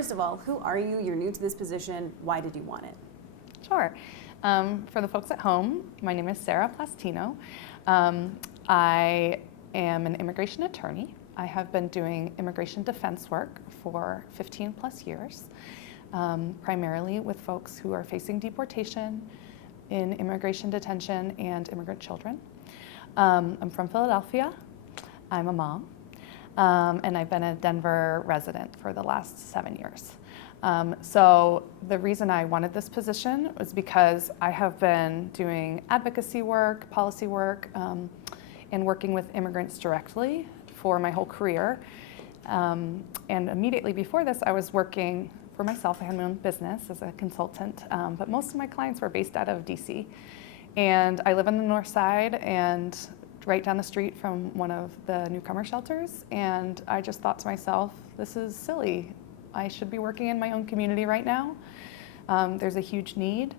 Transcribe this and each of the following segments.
first of all, who are you? You're new to this position. Why did you want it? Sure. For the folks at home, my name is Sarah Plastino. I am an immigration attorney. I have been doing immigration defense work for 15 plus years, primarily with folks who are facing deportation in immigration detention and immigrant children. I'm from Philadelphia. I'm a mom, and I've been a Denver resident for the last 7 years. So the reason I wanted this position was because I have been doing advocacy work, policy work, and working with immigrants directly for my whole career. And immediately before this, I was working for myself. I had my own business as a consultant, but most of my clients were based out of DC. And I live on the north side and right down the street from one of the Newcomer shelters. And I just thought to myself, this is silly. I should be working in my own community right now. There's a huge need.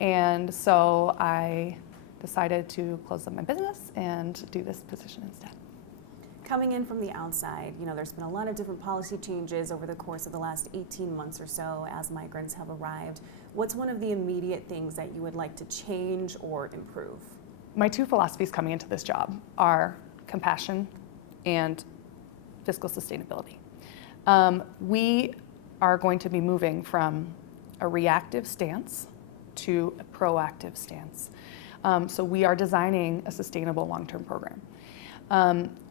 And so I decided to close up my business and do this position instead. Coming in from the outside, there's been a lot of different policy changes over the course of the last 18 months or so as migrants have arrived. What's one of the immediate things that you would like to change or improve? My two philosophies coming into this job are compassion and fiscal sustainability. We are going to be moving from a reactive stance to a proactive stance. So we are designing a sustainable long-term program.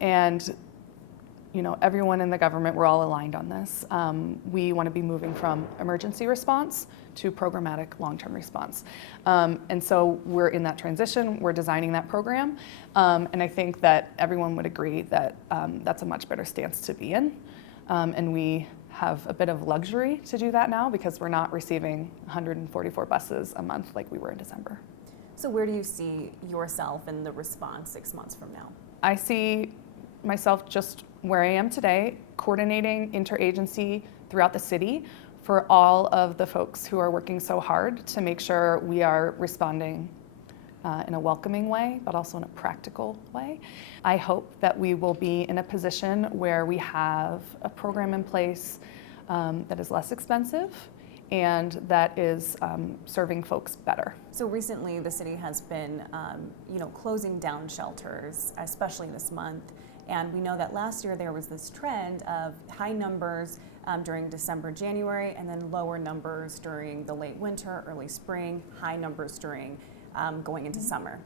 And everyone in the government, we're all aligned on this. We want to be moving from emergency response to programmatic long-term response. And so we're in that transition, we're designing that program. And I think that everyone would agree that that's a much better stance to be in. And we have a bit of luxury to do that now because we're not receiving 144 buses a month like we were in December. So where do you see yourself in the response 6 months from now? I see myself just where I am today, coordinating interagency throughout the city for all of the folks who are working so hard to make sure we are responding in a welcoming way, but also in a practical way. I hope that we will be in a position where we have a program in place that is less expensive and that is serving folks better. So recently the city has been closing down shelters, especially this month. And we know that last year there was this trend of high numbers during December, January, and then lower numbers during the late winter, early spring, high numbers during going into summer.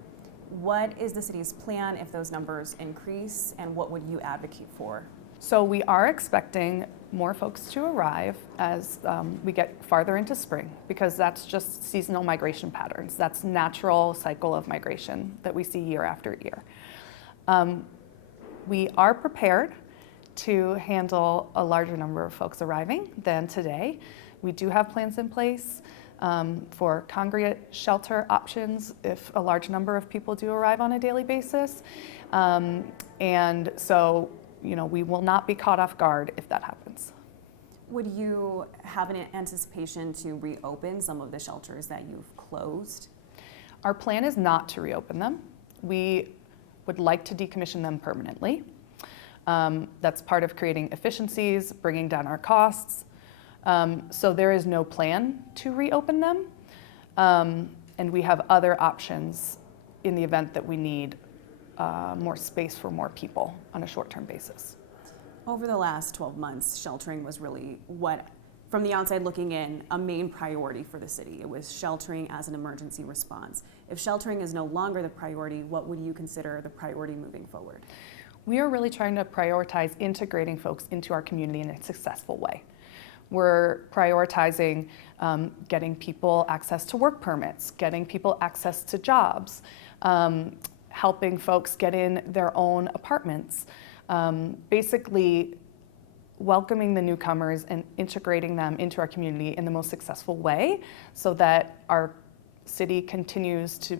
What is the city's plan if those numbers increase, and what would you advocate for? So we are expecting more folks to arrive as we get farther into spring, because that's just seasonal migration patterns. That's natural cycle of migration that we see year after year. We are prepared to handle a larger number of folks arriving than today. We do have plans in place for congregate shelter options if a large number of people do arrive on a daily basis. And so, we will not be caught off guard if that happens. Would you have an anticipation to reopen some of the shelters that you've closed? Our plan is not to reopen them. We would like to decommission them permanently. That's part of creating efficiencies, bringing down our costs. So there is no plan to reopen them. And we have other options in the event that we need more space for more people on a short-term basis. Over the last 12 months, sheltering was really what, from the outside looking in, a main priority for the city. It was sheltering as an emergency response. If sheltering is no longer the priority, what would you consider the priority moving forward? We are really trying to prioritize integrating folks into our community in a successful way. We're prioritizing getting people access to work permits, getting people access to jobs, helping folks get in their own apartments, basically welcoming the newcomers and integrating them into our community in the most successful way so that our city continues to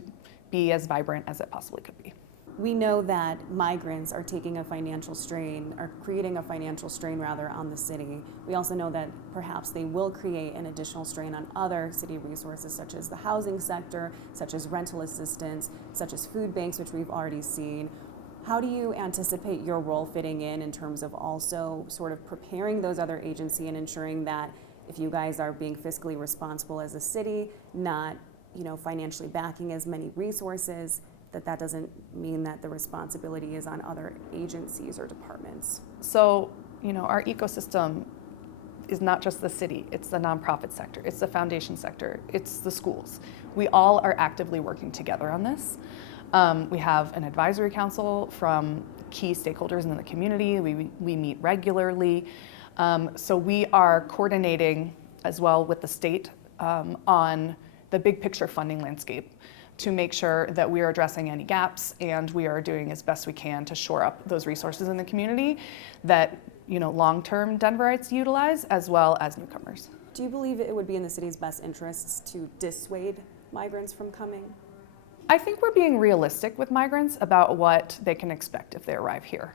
be as vibrant as it possibly could be. We know that migrants are taking a financial strain, or creating a financial strain rather, on the city. We also know that perhaps they will create an additional strain on other city resources, such as the housing sector, such as rental assistance, such as food banks, which we've already seen. How do you anticipate your role fitting in terms of also sort of preparing those other agencies and ensuring that if you guys are being fiscally responsible as a city, not financially backing as many resources, that doesn't mean that the responsibility is on other agencies or departments. So, our ecosystem is not just the city, it's the nonprofit sector, it's the foundation sector, it's the schools. We all are actively working together on this. We have an advisory council from key stakeholders in the community. We meet regularly. So we are coordinating as well with the state on the big picture funding landscape to make sure that we are addressing any gaps and we are doing as best we can to shore up those resources in the community that long-term Denverites utilize as well as newcomers. Do you believe it would be in the city's best interests to dissuade migrants from coming? I think we're being realistic with migrants about what they can expect if they arrive here.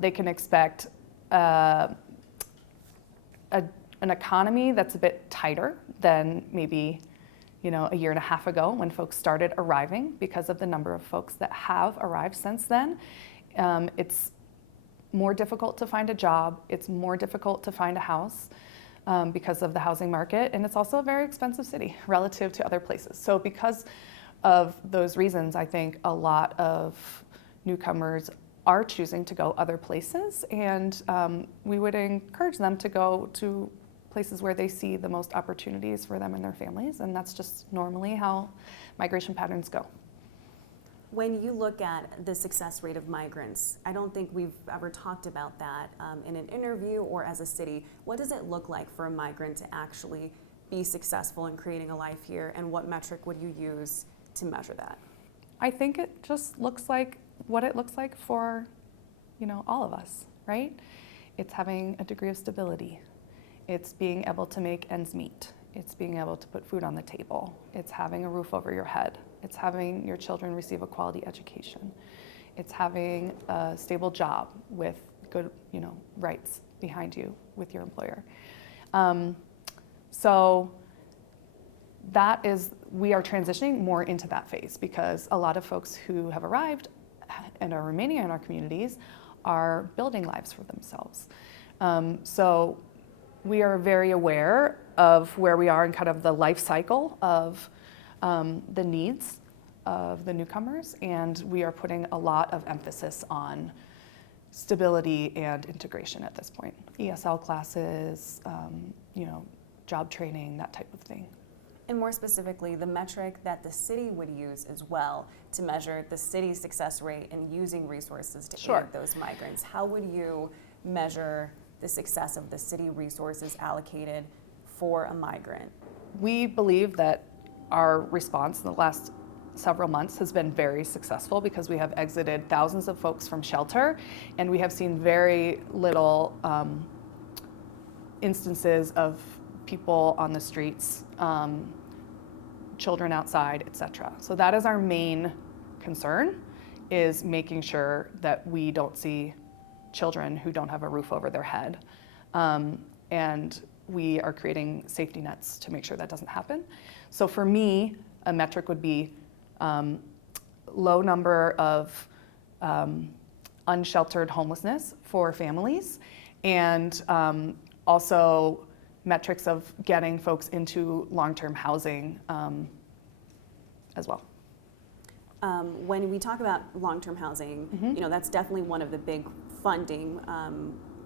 They can expect an economy that's a bit tighter than maybe a year and a half ago when folks started arriving because of the number of folks that have arrived since then. It's more difficult to find a job. It's more difficult to find a house because of the housing market. And it's also a very expensive city relative to other places. So because of those reasons, I think a lot of newcomers are choosing to go other places. And we would encourage them to go to places where they see the most opportunities for them and their families, and that's just normally how migration patterns go. When you look at the success rate of migrants, I don't think we've ever talked about that in an interview or as a city. What does it look like for a migrant to actually be successful in creating a life here, and what metric would you use to measure that? I think it just looks like what it looks like for all of us, right? It's having a degree of stability. It's being able to make ends meet. It's being able to put food on the table. It's having a roof over your head. It's having your children receive a quality education. It's having a stable job with good, rights behind you with your employer. So that is, we are transitioning more into that phase because a lot of folks who have arrived and are remaining in our communities are building lives for themselves. So we are very aware of where we are in kind of the life cycle of the needs of the newcomers, and we are putting a lot of emphasis on stability and integration at this point. ESL classes, job training, that type of thing. And more specifically, the metric that the city would use as well to measure the city's success rate in using resources to aid those migrants. How would you measure the success of the city resources allocated for a migrant? We believe that our response in the last several months has been very successful because we have exited thousands of folks from shelter, and we have seen very little instances of people on the streets, children outside, etc. So that is our main concern, is making sure that we don't see children who don't have a roof over their head. And we are creating safety nets to make sure that doesn't happen. So for me, a metric would be low number of unsheltered homelessness for families, and also metrics of getting folks into long-term housing as well. When we talk about long-term housing, that's definitely one of the big funding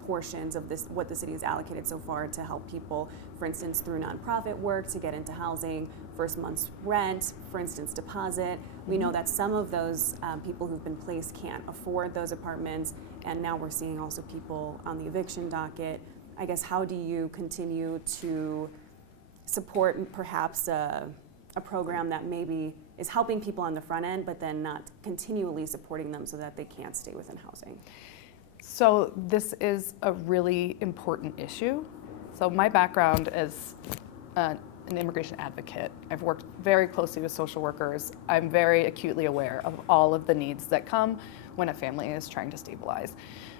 portions of this, what the city has allocated so far to help people, for instance, through nonprofit work to get into housing, first month's rent, for instance, deposit. We know that some of those people who've been placed can't afford those apartments, and now we're seeing also people on the eviction docket. I guess, how do you continue to support perhaps a program that maybe is helping people on the front end, but then not continually supporting them so that they can't stay within housing? So this is a really important issue. So my background is an immigration advocate. I've worked very closely with social workers. I'm very acutely aware of all of the needs that come when a family is trying to stabilize.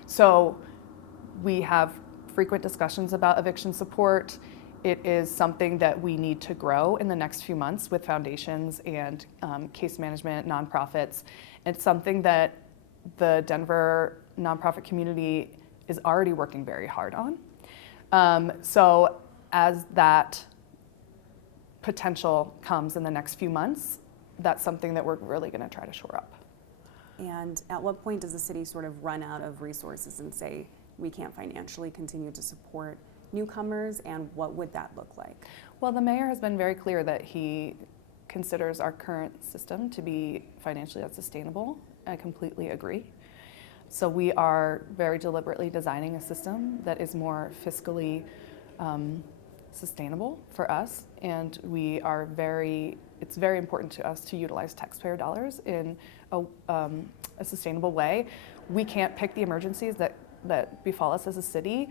So we have frequent discussions about eviction support. It is something that we need to grow in the next few months with foundations and case management, nonprofits. It's something that the Denver nonprofit community is already working very hard on. So as that potential comes in the next few months, that's something that we're really going to try to shore up. And at what point does the city sort of run out of resources and say, we can't financially continue to support newcomers, and what would that look like? Well, the mayor has been very clear that he considers our current system to be financially unsustainable. I completely agree. So we are very deliberately designing a system that is more fiscally sustainable for us, and it's very important to us to utilize taxpayer dollars in a sustainable way. We can't pick the emergencies that befall us as a city.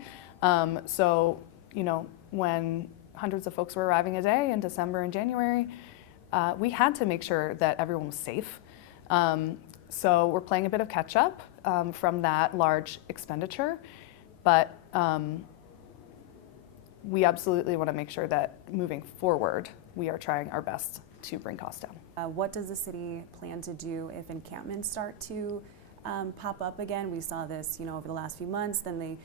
So, when hundreds of folks were arriving a day in December and January, we had to make sure that everyone was safe. So we're playing a bit of catch up from that large expenditure, but we absolutely want to make sure that moving forward, we are trying our best to bring costs down. What does the city plan to do if encampments start to pop up again? We saw this, over the last few months. Then they,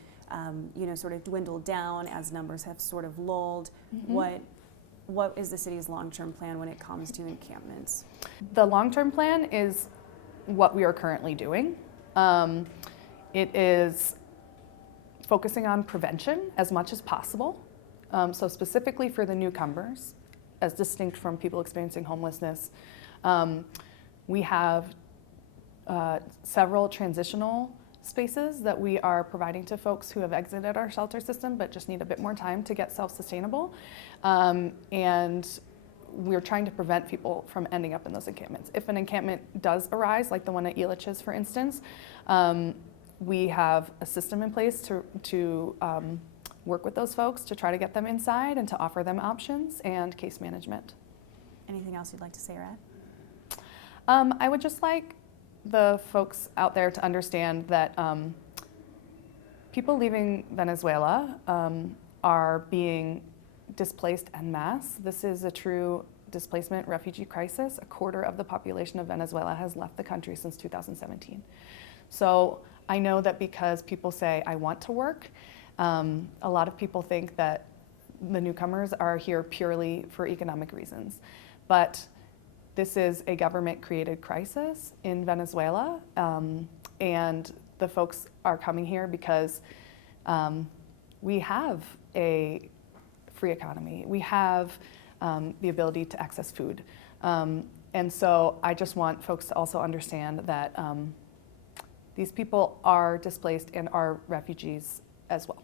sort of dwindled down as numbers have sort of lulled. Mm-hmm. What is the city's long-term plan when it comes to encampments? The long-term plan is what we are currently doing. It is focusing on prevention as much as possible. So specifically for the newcomers, as distinct from people experiencing homelessness, we have several transitional spaces that we are providing to folks who have exited our shelter system but just need a bit more time to get self-sustainable. And we're trying to prevent people from ending up in those encampments. If an encampment does arise, like the one at Elitch's, for instance, we have a system in place to work with those folks to try to get them inside and to offer them options and case management. Anything else you'd like to say or add? I would just like the folks out there to understand that people leaving Venezuela are being displaced en masse. This is a true displacement refugee crisis. A quarter of the population of Venezuela has left the country since 2017. So I know that because people say, I want to work, a lot of people think that the newcomers are here purely for economic reasons. But this is a government-created crisis in Venezuela, and the folks are coming here because we have a free economy. We have the ability to access food. And so I just want folks to also understand that these people are displaced and are refugees as well.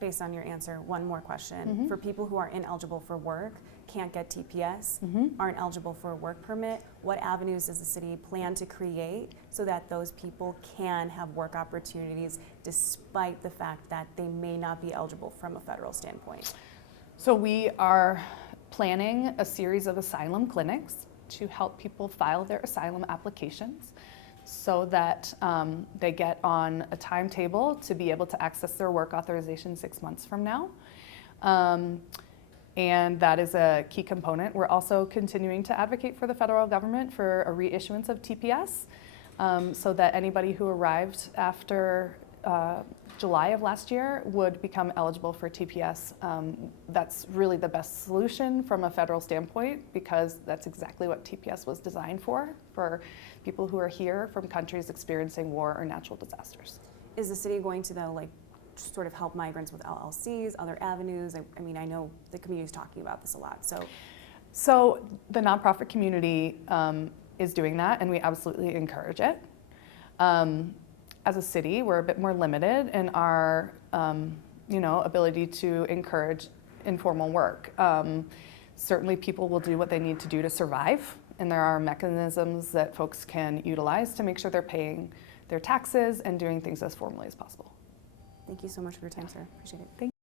Based on your answer, one more question. Mm-hmm. For people who are ineligible for work, can't get TPS, Mm-hmm. aren't eligible for a work permit, what avenues does the city plan to create so that those people can have work opportunities despite the fact that they may not be eligible from a federal standpoint? So we are planning a series of asylum clinics to help people file their asylum applications so that they get on a timetable to be able to access their work authorization 6 months from now. And that is a key component. We're also continuing to advocate for the federal government for a reissuance of TPS so that anybody who arrived after July of last year would become eligible for TPS. That's really the best solution from a federal standpoint because that's exactly what TPS was designed for people who are here from countries experiencing war or natural disasters. Is the city going to, though, sort of help migrants with LLCs, other avenues? I mean, I know the community is talking about this a lot. So the nonprofit community is doing that, and we absolutely encourage it. As a city, we're a bit more limited in our, ability to encourage informal work. Certainly, people will do what they need to do to survive, and there are mechanisms that folks can utilize to make sure they're paying their taxes and doing things as formally as possible. Thank you so much for your time, sir. Appreciate it. Thank you.